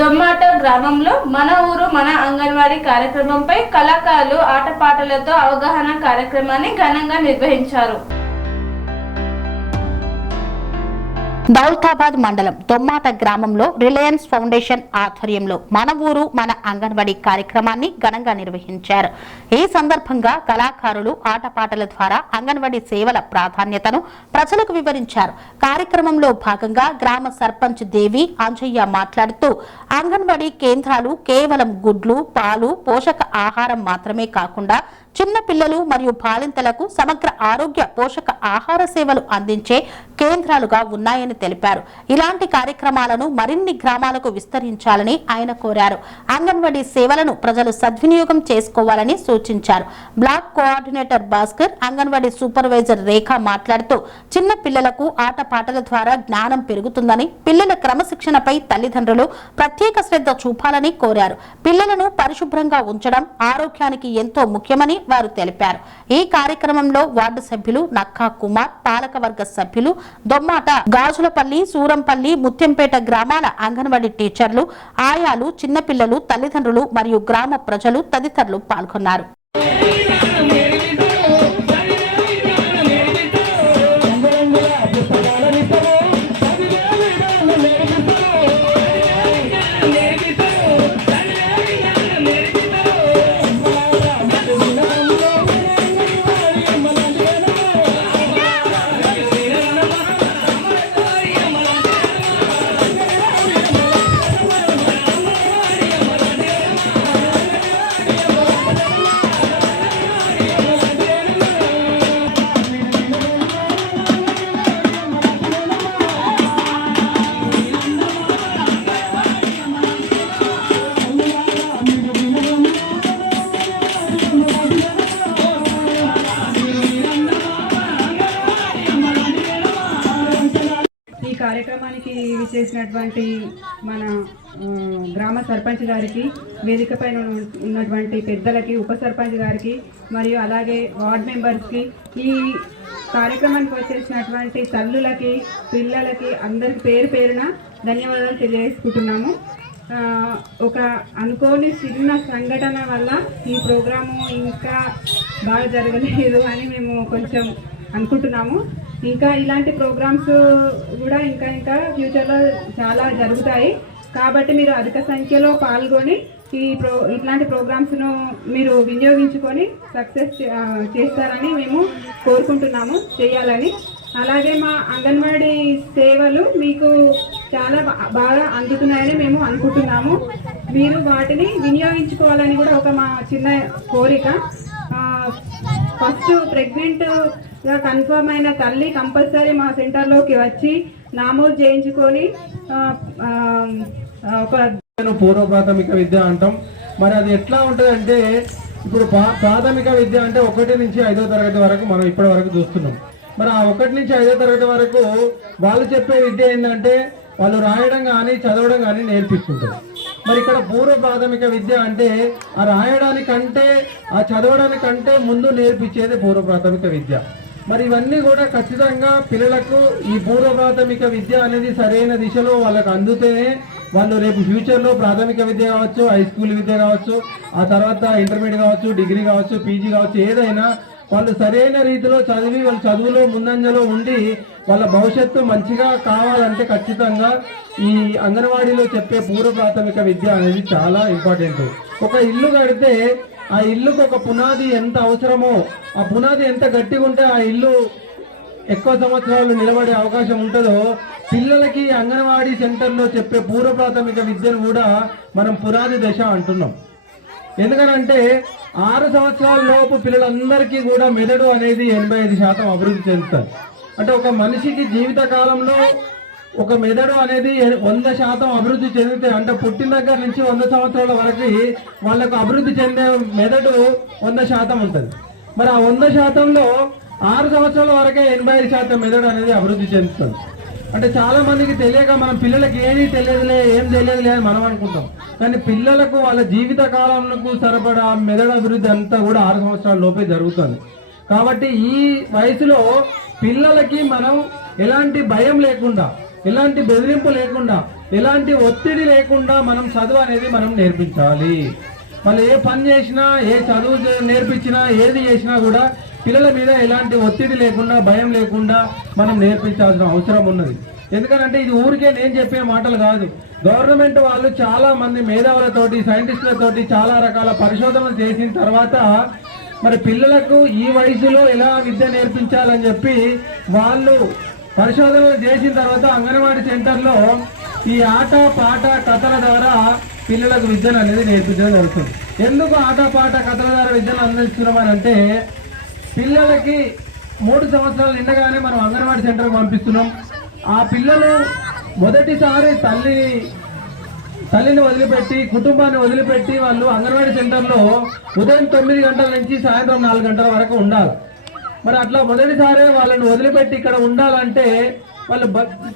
దొమ్మాట గ్రామంలో మన ఊరు మన అంగన్వాడీ కార్యక్రమంపై కళాకారులు ఆటపాటలతో అవగాహన కార్యక్రమాన్ని ఘనంగా నిర్వహించారు. దౌలతాబాద్ మండలం దొమ్మాట గ్రామంలో రిలయన్స్ ఫౌండేషన్ ఆధ్వర్యంలో మన ఊరు మన అంగన్వాడీ కార్యక్రమాన్ని ఘనంగా నిర్వహించారు. ఈ సందర్భంగా కళాకారులు ఆటపాటల ద్వారా అంగన్వాడీ సేవల ప్రాధాన్యతను ప్రజలకు వివరించారు. కార్యక్రమంలో భాగంగా గ్రామ సర్పంచ్ దేవి అంజయ్య మాట్లాడుతూ అంగన్వాడీ కేంద్రాలు కేవలం గుడ్లు, పాలు, పోషక ఆహారం మాత్రమే కాకుండా చిన్న పిల్లలు మరియు బాలింతలకు సమగ్ర ఆరోగ్య పోషక ఆహార సేవలు అందించే కేంద్రాలుగా ఉన్నాయని తెలిపారు. ఇలాంటి కార్యక్రమాలను మరిన్ని గ్రామాలకు విస్తరించాలని ఆయన కోరారు. అంగన్వాడీ సేవలను ప్రజలు సద్వినియోగం చేసుకోవాలని సూచించారు. Block coordinator Bhaskar, anganwadi supervisor Rekha మాట్లాడుతూ చిన్న పిల్లలకు ఆటపాటల ద్వారా జ్ఞానం పెరుగుతుందని, పిల్లల క్రమశిక్షణపై తల్లిదండ్రులు ప్రత్యేక శ్రద్ధ చూపాలని కోరారు. పిల్లలను పరిశుభ్రంగా ఉంచడం ఆరోగ్యానికి ఎంతో ముఖ్యమని వారు తెలిపారు. ఈ కార్యక్రమంలో వార్డు సభ్యులు నక్కా కుమార్, పాలకవర్గ సభ్యులు, దొమ్మాట, గాజులపల్లి, సూరంపల్లి, ముత్యంపేట గ్రామాల అంగన్వాడీ టీచర్లు, ఆయాలు, చిన్నపిల్లలు, తల్లిదండ్రులు మరియు గ్రామ ప్రజలు తదితరులు పాల్గొన్నారు. కార్యక్రమానికి విచ్చేసినటువంటి మన గ్రామ సర్పంచ్ గారికి, వేదిక పైన ఉన్నటువంటి పెద్దలకి, ఉప సర్పంచ్ గారికి మరియు అలాగే వార్డ్ మెంబర్స్కి, ఈ కార్యక్రమానికి వచ్చేసినటువంటి తల్లులకి, పిల్లలకి అందరికి పేరు పేరున ధన్యవాదాలు తెలియజేసుకుంటున్నాము. ఒక అనుకోని చిన్న సంఘటన వల్ల ఈ ప్రోగ్రాము ఇంకా బాగా జరగలేదు అని మేము కొంచెం అనుకుంటున్నాము. ఇంకా ఇలాంటి ప్రోగ్రామ్స్ కూడా ఇంకా ఫ్యూచర్లో చాలా జరుగుతాయి. కాబట్టి మీరు అధిక సంఖ్యలో పాల్గొని ఇట్లాంటి ప్రోగ్రామ్స్ను మీరు వినియోగించుకొని సక్సెస్ చేస్తారని మేము కోరుకుంటున్నాము, చేయాలని. అలాగే మా అంగన్వాడీ సేవలు మీకు చాలా బాగా అందుతున్నాయని మేము అనుకుంటున్నాము. మీరు వాటిని వినియోగించుకోవాలని కూడా ఒక మా చిన్న కోరిక. ఫస్ట్ ప్రెగ్నెంట్గా కన్ఫర్మ్ అయిన తల్లి కంపల్సరీ మా సెంటర్లోకి వచ్చి నామోదు చేయించుకొని పూర్వ ప్రాథమిక విద్య అంటాం. మరి అది ఎట్లా ఉంటుంది అంటే, ఇప్పుడు ప్రాథమిక విద్య అంటే 1 నుంచి 5వ తరగతి వరకు మనం ఇప్పటి వరకు చూస్తున్నాం. మరి ఆ 1 నుంచి 5వ తరగతి వరకు వాళ్ళు చెప్పే విద్య ఏంటంటే వాళ్ళు రాయడం కానీ చదవడం కానీ నేర్పిస్తుంటారు. మరి ఇక్కడ పూర్వ ప్రాథమిక విద్య అంటే ఆ రాయడానికంటే ఆ చదవడానికంటే ముందు నేర్పించేది పూర్వ ప్రాథమిక విద్య. మరి ఇవన్నీ కూడా ఖచ్చితంగా పిల్లలకు ఈ పూర్వ ప్రాథమిక విద్య అనేది సరైన దిశలో వాళ్ళకు అందుతేనే వాళ్ళు రేపు ఫ్యూచర్లో ప్రాథమిక విద్య కావచ్చు, హై స్కూల్ విద్య కావచ్చు, ఆ తర్వాత ఇంటర్మీడియట్ కావచ్చు, డిగ్రీ కావచ్చు, పీజీ కావచ్చు, ఏదైనా వాళ్ళు సరైన రీతిలో చదివి వాళ్ళ చదువులో ముందంజలో ఉండి వాళ్ళ భవిష్యత్తు మంచిగా కావాలంటే ఖచ్చితంగా ఈ అంగన్వాడీలో చెప్పే పూర్వ ప్రాథమిక విద్య అనేది చాలా ఇంపార్టెంట్. ఒక ఇల్లు కడితే ఆ ఇల్లుకు ఒక పునాది ఎంత అవసరమో, ఆ పునాది ఎంత గట్టిగా ఉంటే ఆ ఇల్లు ఎక్కువ సంవత్సరాలు నిలబడే అవకాశం ఉంటుందో, పిల్లలకి అంగన్వాడీ సెంటర్లో చెప్పే పూర్వ ప్రాథమిక విద్యను కూడా మనం పునాది దశ అంటున్నాం. ఎందుకనంటే 6 సంవత్సరాల లోపు పిల్లలందరికీ కూడా మెదడు అనేది 85% అభివృద్ధి చెందుతుంది. అంటే ఒక మనిషికి జీవిత కాలంలో ఒక మెదడు అనేది 100% అభివృద్ధి చెందితే, అంటే పుట్టిన దగ్గర నుంచి 100 సంవత్సరాల వరకు వాళ్ళకు అభివృద్ధి చెందే మెదడు 100% ఉంటుంది. మరి ఆ 100%లో 6 సంవత్సరాల వరకే 85% మెదడు అనేది అభివృద్ధి చెందుతుంది. అంటే చాలా మందికి తెలియక మనం పిల్లలకి ఏమీ తెలియదులే, ఏం తెలియదులే అని మనం అనుకుంటాం. కానీ పిల్లలకు వాళ్ళ జీవిత కాలంకు సరిపడా మెదడు అభివృద్ధి అంతా కూడా 6 సంవత్సరాల లోపే జరుగుతుంది. కాబట్టి ఈ వయసులో పిల్లలకి మనం ఎలాంటి భయం లేకుండా ఎలాంటి బెదిరింపు లేకుండా, ఎలాంటి ఒత్తిడి లేకుండా మనం చదువు అనేది మనం నేర్పించాలి. వాళ్ళు ఏ పని చేసినా, ఏ చదువు నేర్పించినా, ఏది చేసినా కూడా పిల్లల మీద ఎలాంటి ఒత్తిడి లేకుండా, భయం లేకుండా మనం నేర్పించాల్సిన అవసరం ఉన్నది. ఎందుకంటే ఇది ఊరికే నేను చెప్పే మాటలు కాదు. గవర్నమెంట్ వాళ్ళు చాలా మంది మేధావులతోటి, సైంటిస్టులతోటి చాలా రకాల పరిశోధనలు చేసిన తర్వాత మరి పిల్లలకు ఈ వయసులో ఎలా విద్య నేర్పించాలని చెప్పి వాళ్ళు పరిశోధనలు చేసిన తర్వాత అంగన్వాడీ సెంటర్లో ఈ ఆట పాట కథల ద్వారా పిల్లలకు విద్యను అనేది నేర్పించడం జరుగుతుంది. ఎందుకు ఆట పాట కథల ద్వారా విద్యను అందిస్తున్నామని అంటే, పిల్లలకి 3 సంవత్సరాలు నిండగానే మనం అంగన్వాడీ సెంటర్కి పంపిస్తున్నాం. ఆ పిల్లలు మొదటిసారి తల్లిని వదిలిపెట్టి, కుటుంబాన్ని వదిలిపెట్టి వాళ్ళు అంగన్వాడీ సెంటర్లో ఉదయం 9 గంటల నుంచి సాయంత్రం 4 గంటల వరకు ఉండాలి. మరి అట్లా మొదటిసారి వాళ్ళని వదిలిపెట్టి ఇక్కడ ఉండాలంటే వాళ్ళు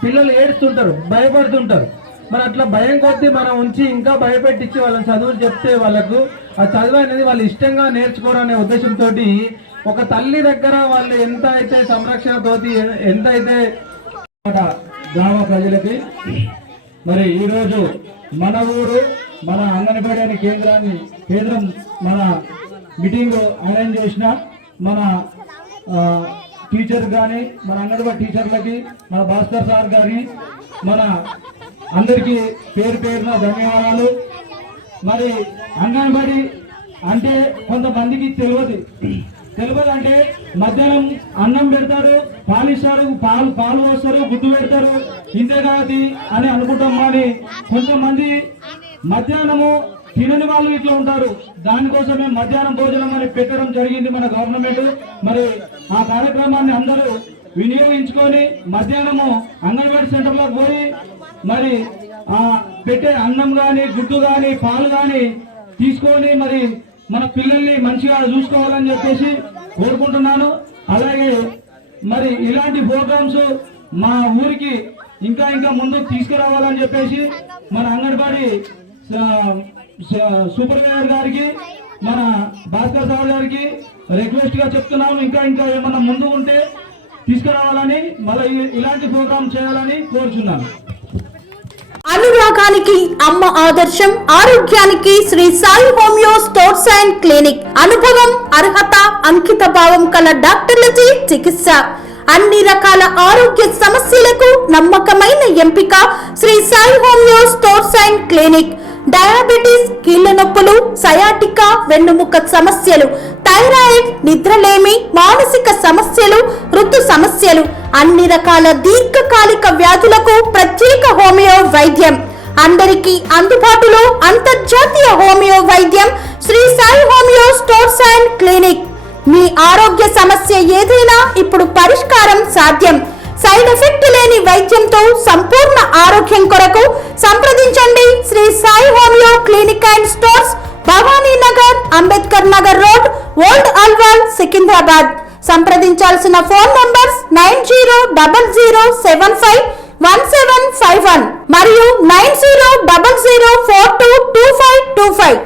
పిల్లలు ఏడుస్తుంటారు, భయపడుతుంటారు. మరి అట్లా భయం కొద్దీ మనం ఉంచి ఇంకా భయపెట్టించి వాళ్ళని చదువులు చెప్తే వాళ్ళకు ఆ చదువు అనేది వాళ్ళు ఇష్టంగా నేర్చుకోవాలనే ఉద్దేశంతో ఒక తల్లి దగ్గర వాళ్ళు ఎంత అయితే సంరక్షణతోటి, ఎంత అయితే గ్రామ ప్రజలకి మరి ఈరోజు మన ఊరు మన అంగన్వాడీ అనే కేంద్రం మన మీటింగ్ అరేంజ్ చేసిన మన టీచర్ కానీ, మన అంగన్వాడీ టీచర్లకి, మన భాస్కర్ సార్ గారి, మన అందరికీ పేరు పేరున ధన్యవాదాలు. మరి అంగన్వాడీ అంటే కొంతమందికి తెలియదు అంటే మధ్యాహ్నం అన్నం పెడతారు, పాలిస్తారు, పాలు పోస్తారు, గుడ్డు పెడతారు, ఇంతే కాదు అని అనుకుంటాం. కానీ కొంతమంది మధ్యాహ్నము తినని వాళ్ళు ఇట్లా ఉంటారు. దానికోసమే మధ్యాహ్నం భోజనం అని పెట్టడం జరిగింది మన గవర్నమెంట్. మరి ఆ కార్యక్రమాన్ని అందరూ వినియోగించుకొని మధ్యాహ్నము అంగన్వాడీ సెంటర్లోకి పోయి మరి ఆ పెట్టే అన్నం కానీ, గుడ్డు కానీ, పాలు కానీ తీసుకొని మరి మన పిల్లల్ని మంచిగా చూసుకోవాలని చెప్పేసి కోరుకుంటున్నాను. అలాగే మరి ఇలాంటి ప్రోగ్రామ్స్ మా ఊరికి ఇంకా ముందు తీసుకురావాలని చెప్పేసి మన అంగన్వాడీ సూపర్వైజర్ గారికి, మన భాస్కర్ సార్ గారికి రిక్వెస్ట్ గా చెప్తున్నాము. ఇంకా ఏమన్నా ముందు ఉంటే తీసుకురావాలని, మళ్ళీ ఇలాంటి ప్రోగ్రామ్ చేయాలని కోరుచున్నాను. అనురాగానికి అమ్మ ఆదర్శం, ఆరోగ్యానికి Sri Sai homeo stores and clinic. అనుభవం, అర్హత, అంకిత భావం కల డాక్టర్లచే చికిత్స. అన్ని రకాల ఆరోగ్య సమస్యలకు నమ్మకమైన ఎంపిక Sri Sai homeo stores and clinic. Diabetes, కీళ్ల నొప్పులు, సయాటికా, వెన్నుముక సమస్యలు, థైరాయిడ్, నిద్రలేమి, మానసిక సమస్యలు, ఋతు సమస్యలు, అన్ని రకాల దీర్ఘకాలిక వ్యాధులకు ప్రత్యేక హోమియో వైద్యం. అందరికీ అందుబాటులో అంతర్జాతీయ హోమియో వైద్యం Shri Sai homeo stores and clinic. మీ ఆరోగ్య సమస్య ఏదైనా ఇప్పుడు పరిష్కారం సాధ్యం. సైడ్ ఎఫెక్ట్ లేని వైద్యంతో సంపూర్ణ ఆరోగ్యం కొరకు సంప్రదించండి Shri Sai homeo clinic and stores, Bhavani Nagar, Ambedkar Nagar road, old Alwal, Secunderabad. సంప్రదించాల్సిన ఫోన్ నంబర్స్ 9000751751 మరియు 9000422525.